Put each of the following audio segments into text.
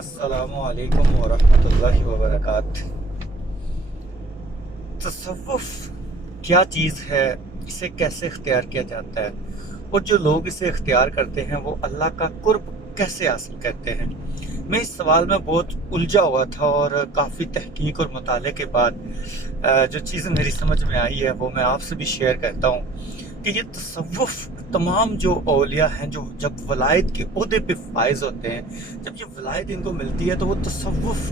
अस्सलामु अलैकुम वरहमतुल्लाहि वबरकातुह। तसव्वुफ क्या चीज़ है, इसे कैसे इख्तियार किया जाता है और जो लोग इसे इख्तियार करते हैं वो अल्लाह का कुर्ब कैसे हासिल करते हैं। मैं इस सवाल में बहुत उलझा हुआ था और काफ़ी तहकीक और मुताले के बाद जो चीज़ें मेरी समझ में आई है वो मैं आपसे भी शेयर करता हूँ कि ये तसव्वुफ तमाम जो औलिया हैं जो जब वलायत के ओहदे पे फाइज होते हैं, जब ये वलायत इनको मिलती है तो वो तसव्वुफ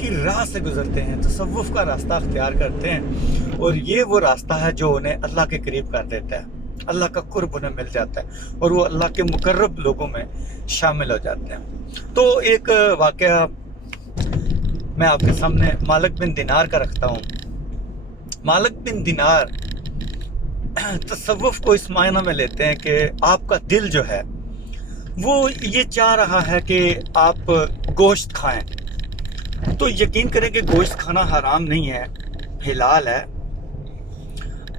की राह से गुजरते हैं, तसव्वुफ का रास्ता अख्तियार करते हैं और ये वो रास्ता है जो उन्हें अल्लाह के करीब कर देता है, अल्लाह का कुर्ब उन्हें मिल जाता है और वो अल्लाह के मुकर्रब लोगों में शामिल हो जाते हैं। तो एक वाक़या मैं आपके सामने मालिक बिन दिनार का रखता हूँ। मालिक बिन दिनार तसव्वुफ को इस मायना में लेते हैं कि आपका दिल जो है वो ये चाह रहा है कि आप गोश्त खाएं, तो यकीन करें कि गोश्त खाना हराम नहीं है, हिलाल है।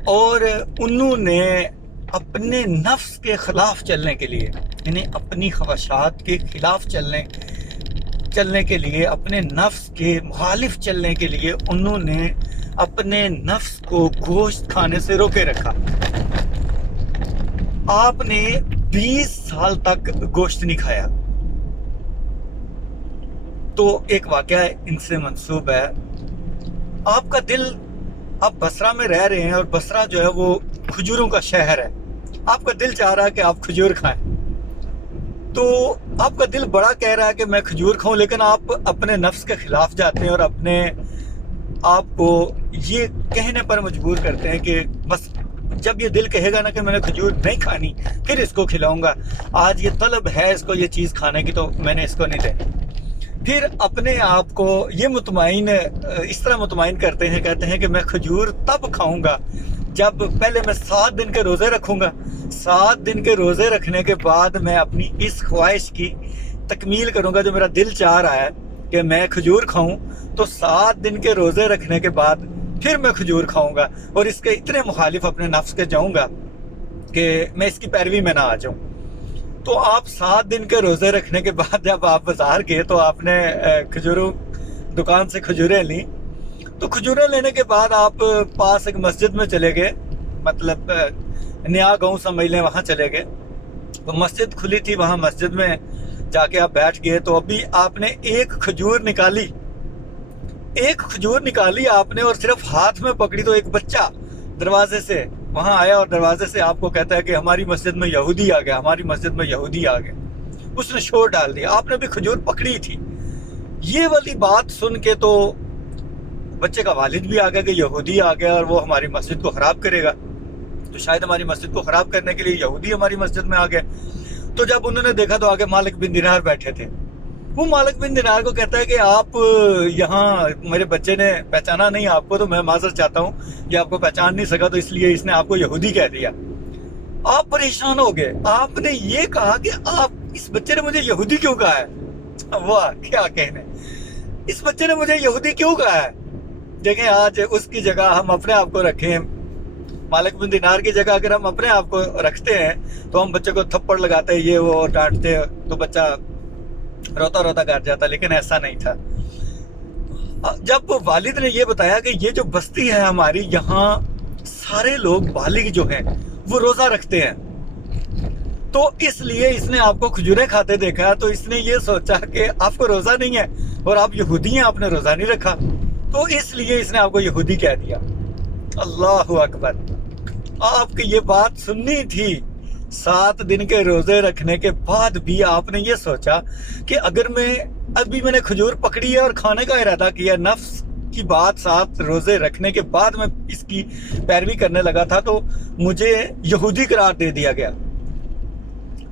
और उन्होंने अपने नफ्स के ख़िलाफ़ चलने के लिए, यानी अपनी ख्वाहिशात के ख़िलाफ़ चलने के लिए, अपने नफ्स के मुखालिफ चलने के लिए उन्होंने अपने नफ्स को गोश्त खाने से रोके रखा। आपने 20 साल तक गोश्त नहीं खाया। तो एक वाक़या इनसे मंसूब है। आपका दिल, आप बसरा में रह रहे हैं और बसरा जो है वो खजूरों का शहर है। आपका दिल चाह रहा है कि आप खजूर खाएं, तो आपका दिल बड़ा कह रहा है कि मैं खजूर खाऊं, लेकिन आप अपने नफ्स के खिलाफ जाते हैं और अपने आपको ये कहने पर मजबूर करते हैं कि बस जब ये दिल कहेगा ना कि मैंने खजूर नहीं खानी फिर इसको खिलाऊंगा, आज ये तलब है इसको ये चीज़ खाने की तो मैंने इसको नहीं देनी। फिर अपने आप को ये मुतमईन इस तरह मुतमईन करते हैं, कहते हैं कि मैं खजूर तब खाऊंगा जब पहले मैं 7 दिन के रोज़े रखूंगा, 7 दिन के रोज़े रखने के बाद मैं अपनी इस ख्वाहिश की तकमील करूंगा जो मेरा दिल चाह रहा है कि मैं खजूर खाऊं, तो 7 दिन के रोज़े रखने के बाद फिर मैं खजूर खाऊंगा और इसके इतने मुखालिफ अपने नफ्स के जाऊंगा कि मैं इसकी पैरवी में ना आ जाऊं। तो आप 7 दिन के रोज़े रखने के बाद जब आप बाज़ार गए तो आपने खजूरों दुकान से खजूरें ली, तो खजूरें लेने के बाद आप पास एक मस्जिद में चले गए, मतलब नया गाँव समझ लें, वहाँ चले गए। तो मस्जिद खुली थी, वहाँ मस्जिद में जाके आप बैठ गए। तो अभी आपने एक खजूर निकाली आपने और सिर्फ हाथ में पकड़ी, तो एक बच्चा दरवाजे से वहां आया और दरवाजे से आपको कहता है कि हमारी मस्जिद में यहूदी आ गया, हमारी मस्जिद में यहूदी आ गया। उसने शोर डाल दिया, आपने भी खजूर पकड़ी थी। ये वाली बात सुन के तो बच्चे का वालिद भी आ गया कि यहूदी आ गया और वो हमारी मस्जिद को खराब करेगा, तो शायद हमारी मस्जिद को खराब करने के लिए यहूदी हमारी मस्जिद में आ गए। तो जब उन्होंने देखा तो आगे मालिक बिन दिनार बैठे थे। वो मालिक बिन दिनार को कहता है कि आप यहाँ, मेरे बच्चे ने पहचाना नहीं आपको, तो मैं माजर चाहता हूँ, ये आपको पहचान नहीं सका तो इसलिए इसने आपको यहूदी कह दिया। आप परेशान हो गए, आपने ये कहा कि आप, इस बच्चे ने मुझे यहूदी क्यों कहा है। वाह क्या कहने, इस बच्चे ने मुझे यहूदी क्यों कहा है। देखें, आज उसकी जगह हम अपने आप को रखें, मालिक बिन दिनार की जगह अगर हम अपने आप को रखते हैं तो हम बच्चे को थप्पड़ लगाते हैं, ये वो डांटते तो बच्चा रोता रोता घर जाता, लेकिन ऐसा नहीं था। जब वालिद ने ये बताया कि ये जो बस्ती है हमारी, यहाँ सारे लोग बालिग जो हैं वो रोजा रखते हैं, तो इसलिए इसने आपको खजूरें खाते देखा, तो इसने ये सोचा कि आपको रोजा नहीं है और आप यहूदी हैं, आपने रोजा नहीं रखा, तो इसलिए इसने आपको यहूदी कह दिया। अल्लाहु अकबर। आपकी ये बात सुननी थी। 7 दिन के रोजे रखने के बाद भी आपने ये सोचा कि अगर मैंने खजूर पकड़ी है और खाने का इरादा किया, नफ्स की बात 7 रोजे रखने के बाद मैं इसकी पैरवी करने लगा था, तो मुझे यहूदी करार दे दिया गया,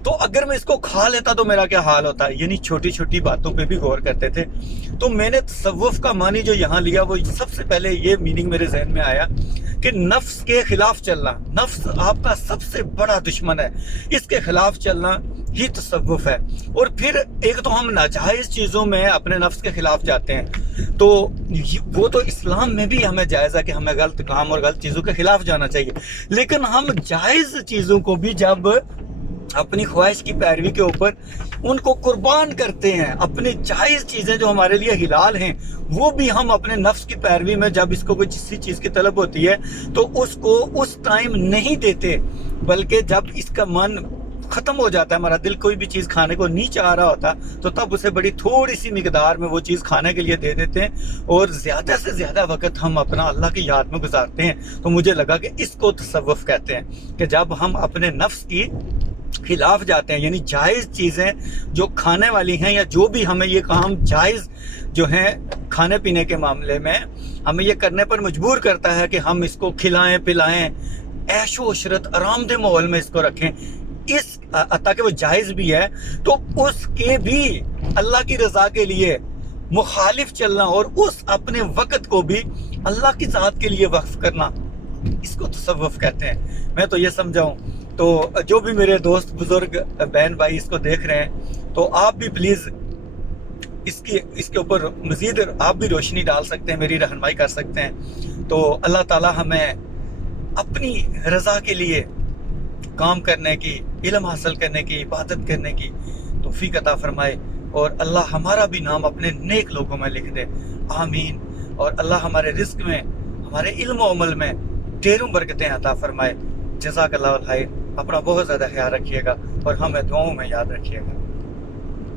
तो अगर मैं इसको खा लेता तो मेरा क्या हाल होता। यानी छोटी छोटी बातों पे भी गौर करते थे। तो मैंने तसव्वुफ का मानी जो यहाँ लिया, वो सबसे पहले ये मीनिंग मेरे जहन में आया कि नफ्स के खिलाफ चलना, नफ्स आपका सबसे बड़ा दुश्मन है, इसके खिलाफ चलना ही तसव्वुफ है। और फिर एक तो हम नाजायज़ चीज़ों में अपने नफ्स के खिलाफ जाते हैं, तो वो तो इस्लाम में भी हमें जायज़ है कि हमें गलत काम और गलत चीज़ों के खिलाफ जाना चाहिए, लेकिन हम जायज़ चीज़ों को भी जब اپنی خواہش کی پیروی کے اوپر ان کو قربان کرتے ہیں. اپنی جائز چیزیں جو ہمارے لیے حلال ہیں وہ بھی ہم اپنے نفس کی پیروی میں جب اس کو کوئی کسی چیز کی طلب ہوتی ہے تو اس کو اس ٹائم نہیں دیتے، بلکہ جب اس کا من ختم ہو جاتا ہے، ہمارا دل کوئی بھی چیز کھانے کو نہیں چاہ رہا ہوتا تو تب اسے بڑی تھوڑی سی مقدار میں وہ چیز کھانے کے لیے دے دیتے ہیں اور زیادہ سے زیادہ وقت ہم اپنا اللہ کی یاد میں گزارتے ہیں. تو مجھے لگا کہ اس کو تصوف کہتے ہیں کہ جب ہم اپنے نفس کی خلاف جاتے ہیں، یعنی جائز چیزیں جو کھانے والی ہیں یا جو بھی ہمیں یہ کام جائز جو ہیں کھانے پینے کے معاملے میں ہمیں یہ کرنے پر مجبور کرتا ہے کہ ہم اس کو کھلائیں پلائیں، عیش و عشرت آرام دہ ماحول میں اس کو رکھیں، اس تاکہ وہ جائز بھی ہے، تو اس کے بھی اللہ کی رضا کے لیے مخالف چلنا اور اس اپنے وقت کو بھی اللہ کی ذات کے لیے وقف کرنا، اس کو تصوف کہتے ہیں. میں تو یہ سمجھاؤں. تو جو بھی میرے دوست بزرگ بہن بھائی اس کو دیکھ رہے ہیں تو آپ بھی پلیز اس کے اوپر مزید آپ بھی روشنی ڈال سکتے ہیں، میری رہنمائی کر سکتے ہیں. تو اللہ تعالی ہمیں اپنی رضا کے لیے کام کرنے کی، علم حاصل کرنے کی، عبادت کرنے کی توفیق عطا فرمائے اور اللہ ہمارا بھی نام اپنے نیک لوگوں میں لکھ دے. آمین. اور اللہ ہمارے رزق میں، ہمارے علم و عمل میں ڈھیروں برکتیں عطا فرمائے. جزاک اللہ خیر. اپنا بہت زیادہ خیال رکھیے گا اور ہمیں دعاؤں میں یاد رکھیے گا.